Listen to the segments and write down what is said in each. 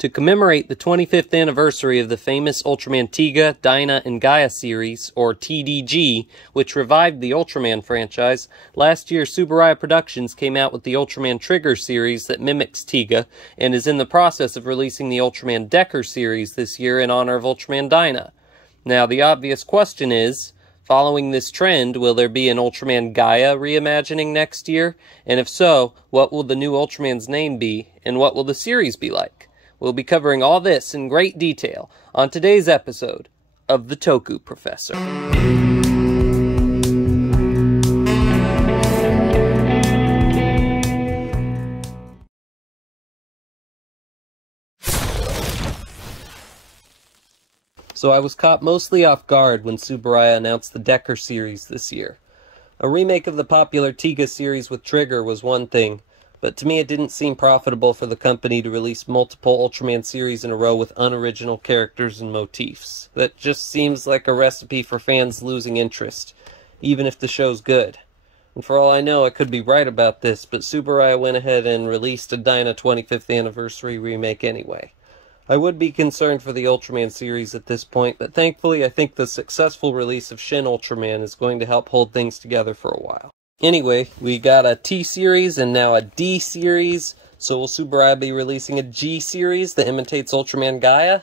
To commemorate the 25th anniversary of the famous Ultraman Tiga, Dyna, and Gaia series, or TDG, which revived the Ultraman franchise, last year Tsuburaya Productions came out with the Ultraman Trigger series that mimics Tiga, and is in the process of releasing the Ultraman Decker series this year in honor of Ultraman Dyna. Now, the obvious question is, following this trend, will there be an Ultraman Gaia reimagining next year? And if so, what will the new Ultraman's name be, and what will the series be like? We'll be covering all this in great detail on today's episode of the Toku Professor. So I was caught mostly off guard when Tsuburaya announced the Decker series this year. A remake of the popular Tiga series with Trigger was one thing, but to me it didn't seem profitable for the company to release multiple Ultraman series in a row with unoriginal characters and motifs. That just seems like a recipe for fans losing interest, even if the show's good. And for all I know, I could be right about this, but Tsuburaya went ahead and released a Dyna 25th anniversary remake anyway. I would be concerned for the Ultraman series at this point, but thankfully I think the successful release of Shin Ultraman is going to help hold things together for a while. Anyway, we got a T series and now a D series, so will Tsuburaya be releasing a G series that imitates Ultraman Gaia?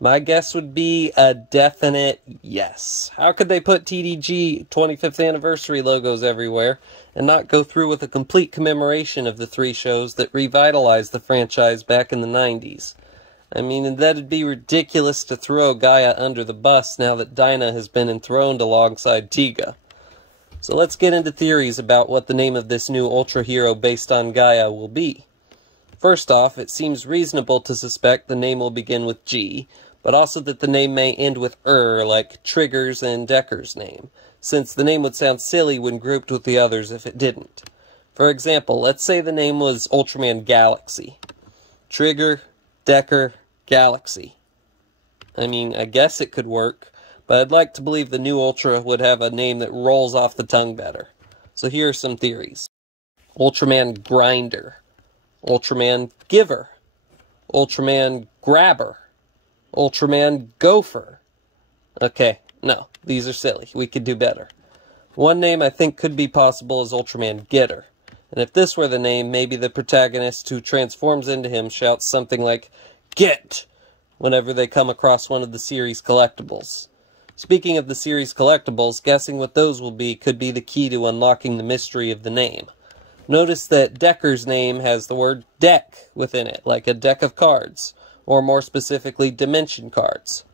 My guess would be a definite yes. How could they put TDG 25th anniversary logos everywhere and not go through with a complete commemoration of the three shows that revitalized the franchise back in the 90s? I mean, that'd be ridiculous to throw Gaia under the bus now that Dyna has been enthroned alongside Tiga. So let's get into theories about what the name of this new Ultra hero based on Gaia will be. First off, it seems reasonable to suspect the name will begin with G, but also that the name may end with like Trigger's and Decker's name, since the name would sound silly when grouped with the others if it didn't. For example, let's say the name was Ultraman Galaxy. Trigger, Decker, Galaxy. I mean, I guess it could work, but I'd like to believe the new Ultra would have a name that rolls off the tongue better. So here are some theories. Ultraman Grinder. Ultraman Giver. Ultraman Grabber. Ultraman Gopher. Okay, no, these are silly. We could do better. One name I think could be possible is Ultraman Getter. And if this were the name, maybe the protagonist who transforms into him shouts something like, "Get!" whenever they come across one of the series collectibles. Speaking of the series collectibles, guessing what those will be could be the key to unlocking the mystery of the name. Notice that Decker's name has the word deck within it, like a deck of cards, or more specifically, dimension cards.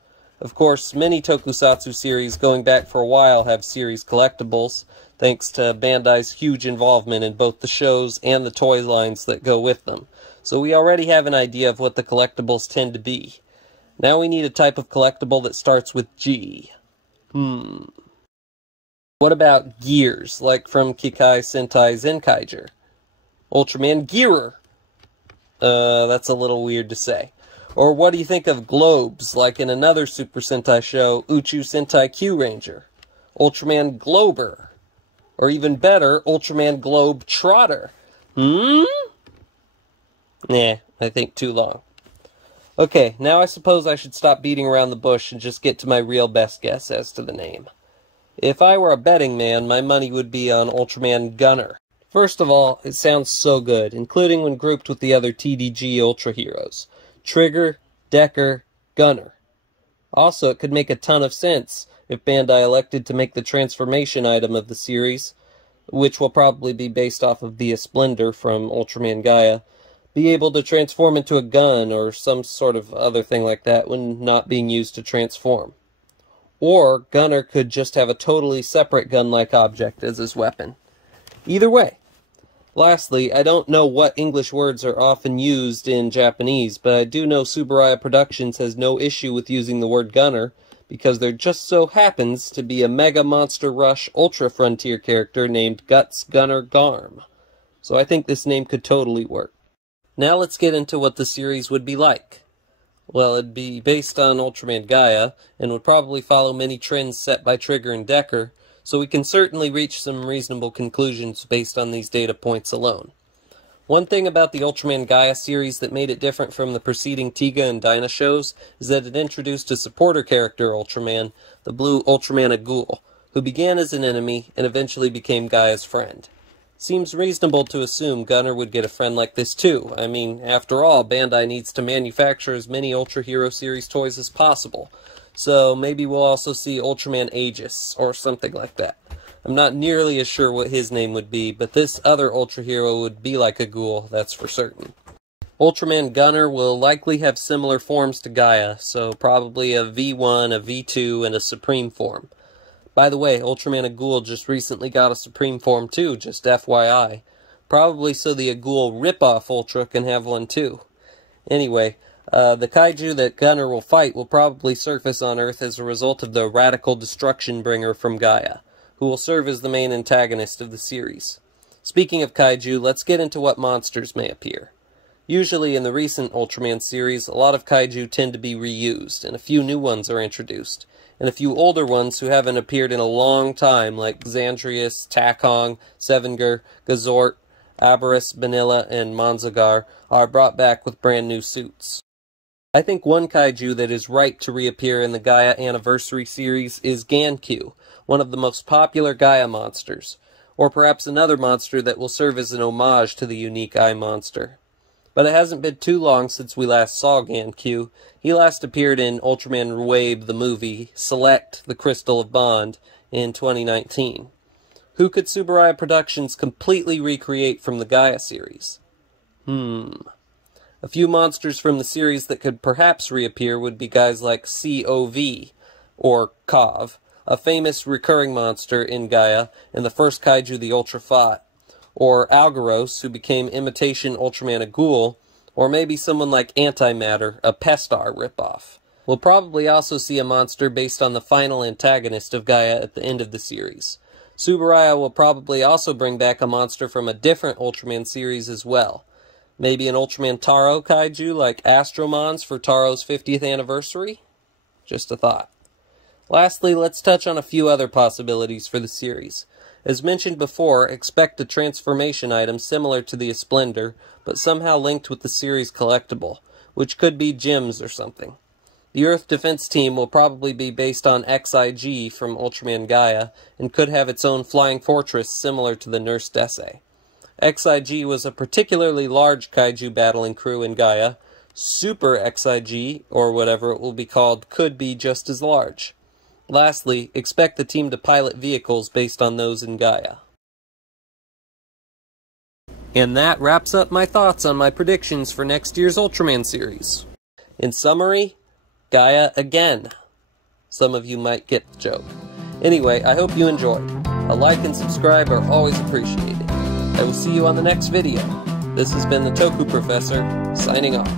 Of course, many tokusatsu series going back for a while have series collectibles, thanks to Bandai's huge involvement in both the shows and the toy lines that go with them. So we already have an idea of what the collectibles tend to be. Now we need a type of collectible that starts with G. What about gears, like from Kikai Sentai Zenkaiger? Ultraman Gearer. That's a little weird to say. Or what do you think of globes, like in another Super Sentai show, Uchu Sentai Q Ranger? Ultraman Glober. Or even better, Ultraman Globe Trotter. Nah, I think too long. Okay, now I suppose I should stop beating around the bush and just get to my real best guess as to the name. If I were a betting man, my money would be on Ultraman Gunner. First of all, it sounds so good, including when grouped with the other TDG Ultra heroes. Trigger, Decker, Gunner. Also, it could make a ton of sense if Bandai elected to make the transformation item of the series, which will probably be based off of the Splendor from Ultraman Gaia, be able to transform into a gun or some sort of other thing like that when not being used to transform. Or Gunner could just have a totally separate gun-like object as his weapon. Either way. Lastly, I don't know what English words are often used in Japanese, but I do know Tsuburaya Productions has no issue with using the word Gunner, because there just so happens to be a Mega Monster Rush Ultra Frontier character named Guts Gunner Garm. So I think this name could totally work. Now let's get into what the series would be like. Well, it'd be based on Ultraman Gaia, and would probably follow many trends set by Trigger and Decker, so we can certainly reach some reasonable conclusions based on these data points alone. One thing about the Ultraman Gaia series that made it different from the preceding Tiga and Dyna shows is that it introduced a supporter character Ultraman, the blue Ultraman Ghoul, who began as an enemy and eventually became Gaia's friend. Seems reasonable to assume Gunner would get a friend like this too. I mean, after all, Bandai needs to manufacture as many Ultra Hero series toys as possible. So maybe we'll also see Ultraman Aegis, or something like that. I'm not nearly as sure what his name would be, but this other Ultra Hero would be like a ghoul, that's for certain. Ultraman Gunner will likely have similar forms to Gaia, so probably a V1, a V2, and a Supreme form. By the way, Ultraman Agul just recently got a Supreme form too, just FYI. Probably so the Agul rip-off Ultra can have one too. Anyway, the kaiju that Gunner will fight will probably surface on Earth as a result of the Radical Destruction Bringer from Gaia, who will serve as the main antagonist of the series. Speaking of kaiju, let's get into what monsters may appear. Usually in the recent Ultraman series, a lot of kaiju tend to be reused, and a few new ones are introduced, and a few older ones who haven't appeared in a long time, like Xandrius, Takong, Sevenger, Gazort, Aberus, Benilla, and Manzagar, are brought back with brand new suits. I think one kaiju that is right to reappear in the Gaia Anniversary series is Gankyu, one of the most popular Gaia monsters, or perhaps another monster that will serve as an homage to the unique eye monster. But it hasn't been too long since we last saw Gankyu. He last appeared in Ultraman Ruabe the movie, Select the Crystal of Bond, in 2019. Who could Tsuburaya Productions completely recreate from the Gaia series? A few monsters from the series that could perhaps reappear would be guys like COV, or Kov, a famous recurring monster in Gaia and the first kaiju the Ultra fought, or Algaros, who became imitation Ultraman Agul, or maybe someone like Antimatter, a Pestar ripoff. We'll probably also see a monster based on the final antagonist of Gaia at the end of the series. Tsuburaya will probably also bring back a monster from a different Ultraman series as well. Maybe an Ultraman Taro kaiju like Astromons for Taro's 50th anniversary? Just a thought. Lastly, let's touch on a few other possibilities for the series. As mentioned before, expect a transformation item similar to the Esplendor, but somehow linked with the series collectible, which could be gems or something. The Earth Defense Team will probably be based on XIG from Ultraman Gaia, and could have its own flying fortress similar to the Nurse Dese. XIG was a particularly large kaiju battling crew in Gaia. Super XIG, or whatever it will be called, could be just as large. Lastly, expect the team to pilot vehicles based on those in Gaia. And that wraps up my thoughts on my predictions for next year's Ultraman series. In summary, Gaia again. Some of you might get the joke. Anyway, I hope you enjoyed. A like and subscribe are always appreciated. I will see you on the next video. This has been the Toku Professor, signing off.